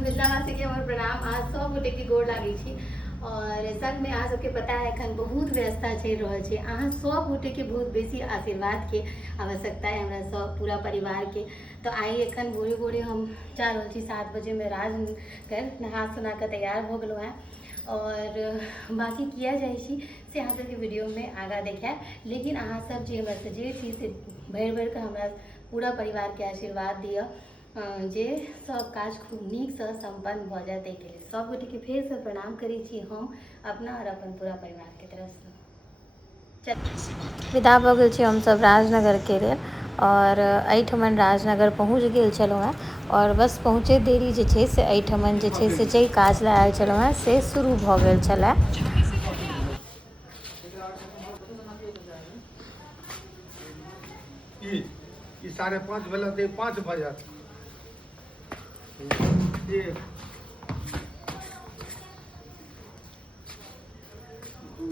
मिथिलावासी के हमर प्रणाम। आज सब गोटे के गोड़ लागे छी और संग में अहाँ सबके पता है एखन बहुत व्यस्तता चल रहा है। अहाँ सब गोटे के बहुत बेसी आशीर्वाद के आवश्यकता है हमरा सब पूरा परिवार के। तो आई एखन भोरे भोरे हम जा रहा छी 7 बजे में राज कर नहा सुना कर तैयार हो गलो है और बाकी किया जाए से अहाँ सबके वीडियो में आगा देखा। लेकिन अहाँ सब जे हमरा से जे छी से भरि भरि के हमरा पूरा परिवार के आशीर्वाद दिया जे सब काज खूब नीक से संपन्न भ जाए। ताहि के लिए सब गोटे के फेर से प्रणाम करै छी हम अपना और अपन पूरा परिवार के तरफ से। विदा भ गेल छी हम सब राजनगर के लेल और एहिठमन राजनगर पहुँच गेल छलहुँ हैं और बस पहुँचे देरी जे छै से एहिठमन जे छै से जे काज लए आयल छलहुँ हैं से शुरू भ गेल छलै। ई 5:30 भेलै तऽ 5 बजत। एक दू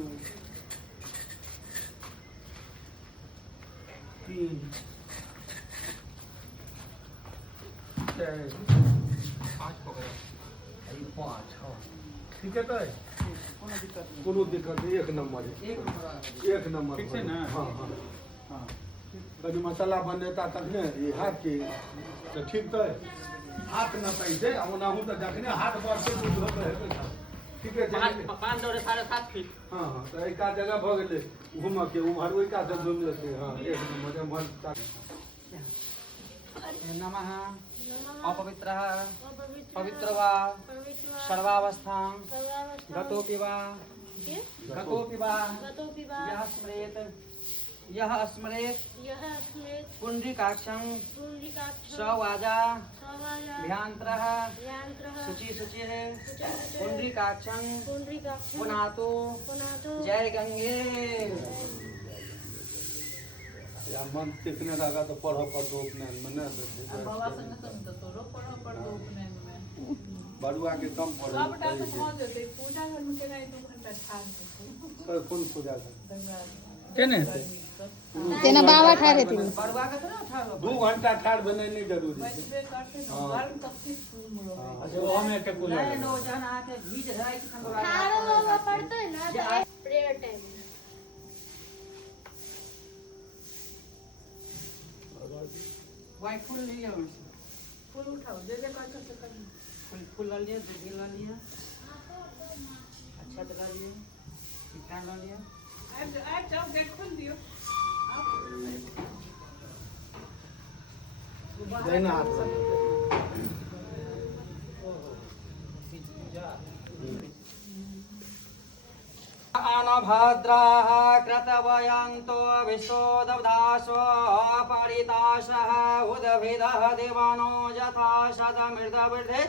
तीन चारि पाँच पकड़ पाँच। हाँ ठीक है तो कोनो दिक्कत नहीं। एक नंबर ठीक है ना। हाँ हाँ हाँ कभी मसाला बनेता तखने ये हाथ के तो ठीक तो हाथ न पैसे ओनाहू तो जखने हाथ बढ़ते दूध होते है। ठीक है 5.7 फीट। हाँ हाँ तो एक जगह भ गेले घूम के उम्हर ओई का सब घूम लेते। हाँ एक नंबर मन नमः अपवित्रः पवित्र वा सर्वावस्थां गतोऽपि वा यः स्मरेत् पुण्डरीकाक्षं सवाजा भ्यान्तरः शुचिः पुण्डरीकाक्षं पुनातु जय गंगे। या मन सीखने लगा तो पढ़ो पढ़ो उपनयन में ना बाबा संग तो तोरो पढ़ो उपनयन में बड़ुआ के कम पढ़ो सबटा तो हो जते। पूजा घर में केना 2 घंटा ठाड़ सर कौन पूजा कर केने तेना बाबा ठाड़े थी बड़वा के तो ठाड़ 2 घंटा ठाड़ बने नहीं जरूरी है। बैठबे करते न घर तक की फूल रहे। अच्छा वो हमें के पूजा नहीं नो जहन आके भीज रहे कि संग ठाड़ो बाबा पढ़ते है ना तो प्रेयर टाइम में वाई फूल लिया फूल उठाओ जे कहते से कर। फूल ला लिया दूध ला लिया अच्छा ला लिया क्या ला लिया आज जाओ गेट खोल दियो देना हाथ से अनभद्राः कृतवयन्तो विश्वोदवदासो परिताशः उद्भिदः दिवनो यथा शतमृतवृद्धि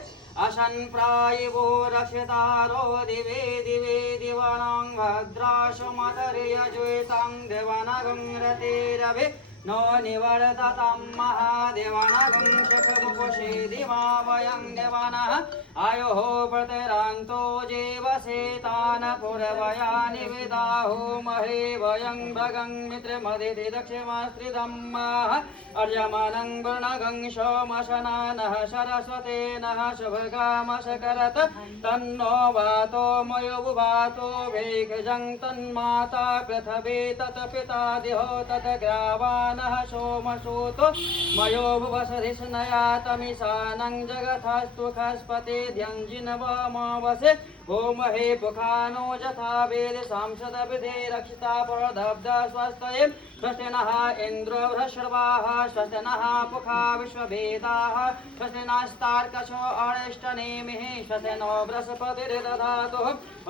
अशन् प्रायिवो रक्षितारो दिवे दिवे दिवनं भद्राशु मतर्यजुषं दिवनगं रतिरभि नो निवर्ततं महादेवनगं शिखमुकुशे दिवा वयं दिवनः आयोः प्रतिरान्तो जीवसेतान पूर्वया निविदाहो महे वयं भगं मित्रमदिति दक्षिणस्त्रिदम्मः अर्यमानं वर्णगं सोमशनानः सरस्वतेनः शुभगामशकरत् तन्नो वातो मयोबुवातो वेगजं तन्माता पृथ्वी तत्पिता दिहो तद्ग्रावाणः सोमसूतो मयोबुवसरिष्णया तमिशानं जगथस्तु खस्पति ध्यञ्जिनवमावसे गोमहे पुखानो यथा वेद सांसदविधे रक्षिता परदब्ध स्वस्तये स्वस्तिनः इन्द्रो बृहस्पतिः स्वस्तिनः पुखा विश्ववेदाः स्वस्तिनस्तार्कशो अरिष्टनेमिः स्वस्तिनो बृहस्पतिर्दधातु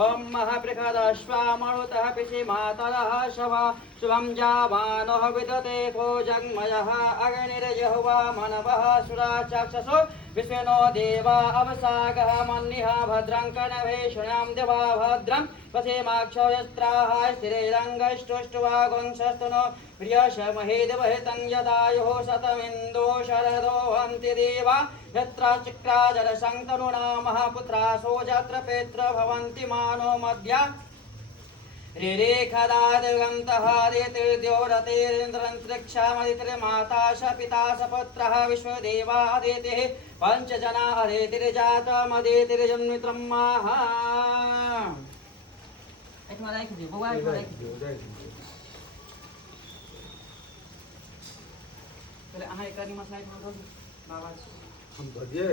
ॐ महबृहदश्वामरुतः पिशीमातरः शवा शुभं जामानः विदते भोजङ्मयः अग्निर्जहुवा मनवः सुराचक्षसो विष्णो देवा अवसागः मन्निः भद्रं कर्णभेषुणां देवा भद्रं पश्येमाक्षयस्त्राः स्थिरैरङ्गष्टुष्ट्वागुंशस्तनो प्रियशमहेदवहितं यदायुः शतमिन्दो शरदो हन्ति देवा यत्र चिक्राजरसंतनुनामः पुत्रासो यत्र पेत्र भवन्ति मानो मध्या रे खदादिगन्तः रेतिर्द्योरतेरिन्द्रन्तरिक्षामदितिर्माता स पिता स पुत्रः विश्वदेवादितिः पञ्चजना रेतिर्जातमदितिर्जन्मित्रं महा एकमा राखिदियो बौआ एकमा राखिदियो पहिले अहाँ एक करी मसला एकमा दो बाबा हम भजिए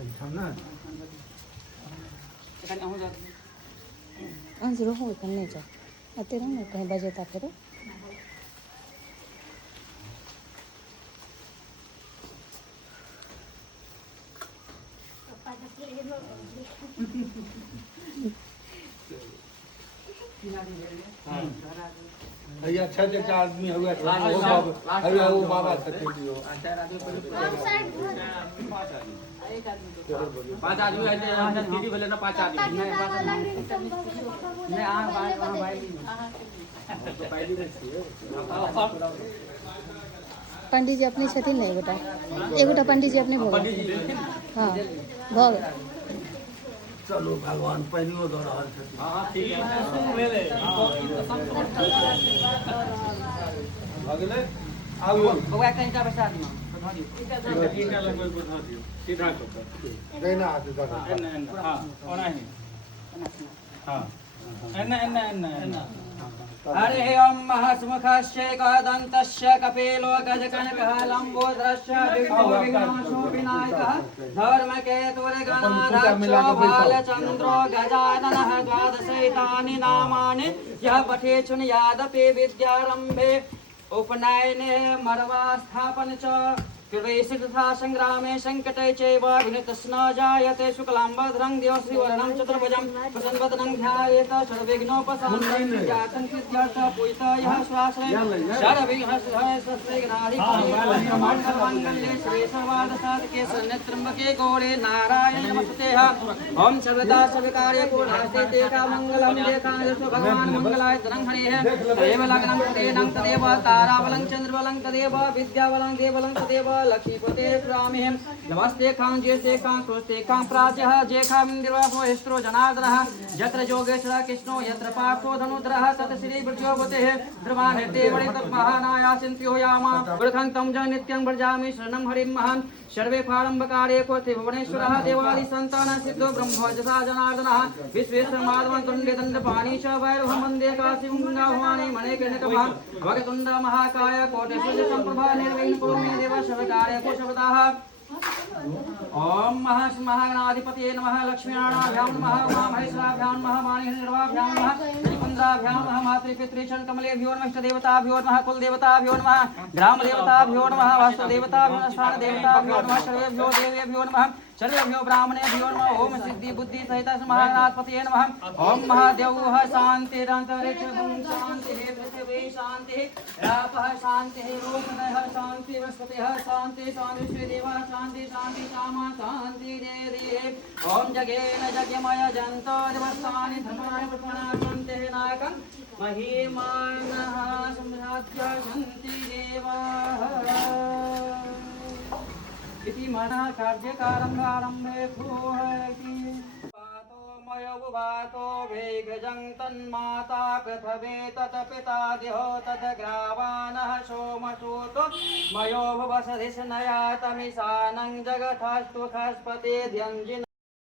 ऐसा ना एकनी अहूँ जा आज रहो करने जा आते रहो ना कहीं बजेता फिर ये अच्छा जगह आदमी हुआ वो बाबा छथिन पांच आदमी आते हैं यहाँ दीदी बोले ना पांच आदमी नहीं वहाँ भाई पंडित जी अपने छथिन नहीं बेटा एक गोटा पंडित जी अपने भोग हाँ भोग चलो भगवान पहिनियो दऽ रहल छथिन भऽ गेलै आउ बउआ कहीं का बैठा दियो सीधा कऽ देना हाथ दऽ हां ओनाही हां एन्ना हरे ओम महस्मुखस्य कदन्तस्य कपिलो गजकनकः लम्बोदरस्य विघ्नो विघ्नाशो विनायकः धर्मकेतुर्गणाध्यक्षो भालचन्द्रो गजाननः द्वादशैतानि नामानि यः पठेत् शृणुयादपि विद्यारम्भे उपनयने मर्वास्थापन च कृवेशितथा संग्रामे संकटे चैव विनितस्य न जायते शुक्लाम्बरधरं दिवश्रीवर्णं चतुर्भुजं प्रसन्नवदनं ध्यायेत सर्वविघ्नोपशान्तये जातं सिद्ध्यर्थ पूजितः यः स्वाश्रये सर्वविघ्नहरमङ्गले शिवे सर्वार्थसाधके शरण्ये गौरे नारायणे नमस्ते ओम सर्वदा सर्वकार्ये पूर्णास्ते तेका मङ्गलं देखादर्शो भगवान् मङ्गलाय धनं हरिः तदेव लग्नं तदेनं तदेव ताराबलं चन्द्रबलं तदेव विद्याबलं देवबलं तदेव लक्ष्मीपते प्रामिः नमस्ते खां जैसे खां कृष्ते खां प्राच्यः जे खां इंद्रवासो हिस्त्रो जनार्दनः यत्र योगेश्वर कृष्णो यत्र पार्थो धनुद्रः तत् श्री ब्रजोपतेः ध्रुवानिर्ते वणे तत्महानायासिन्त्यो यामा वृखं तं च नित्यं व्रजामि शरणं हरिमहं सर्वे प्रारम्भकार्ये कोऽस्ति भुवनेश्वरः देवादि सन्तानः सिद्धो ब्रह्मजसा जनार्दनः विश्वेश्वर माधवं तुण्डे दण्डपाणि च वैरवं वन्दे काशीं गङ्गाभवानी मणिकर्णिकमः भगतुण्ड महाकाय कोटेश्वर सम्प्रभा निर्विघ्नं कुरु मे देव सर्वकार्ये कुशलताः ओम महागणाधिपतये नमः लक्ष्मीनारायणाभ्यां नमः उमामहेश्वराभ्यां नमः माणिकनिर्वाभ्यां नमः त्रिपुण्ड्राभ्यां नमः मातृपितृचरणकमलेभ्यो नमः इष्टदेवताभ्यो नमः कुलदेवताभ्यो नमः ग्रामदेवताभ्यो नमः वास्तुदेवताभ्यो नमः स्थानदेवताभ्यो नमः सर्वेभ्यो देवेभ्यो नमः सर्वेभ्यो ब्राह्मणेभ्यो नमः ओम सिद्धि बुद्धि सहित महागणाधिपतये नमः ओम महादेवः शान्तिरन्तरिक्षं शान्तिः पृथिवी शान्तिः रापः शान्तिः रोषधयः शान्तिः वनस्पतयः शान्तिः शान्तिः श्रीदेवः शान्ति शान्ति कामा शान्ति देवी ओम जगेन जगमय जन्तो दिवसानि धर्माणि प्रपणासन्ते नाकं महिमानः सम्राज्य सन्ति देवाः इति मनः कार्यकारम्भारम्भे भूहति पातो मयोबुभातो वेगजं तन्माता पृथवे तत्पिता दिहो तद्ग्रावाणः सोमसूतो मयोभुवसधिष्णया तमिशानं जगतस्तु खस्पति ध्यञ्जिन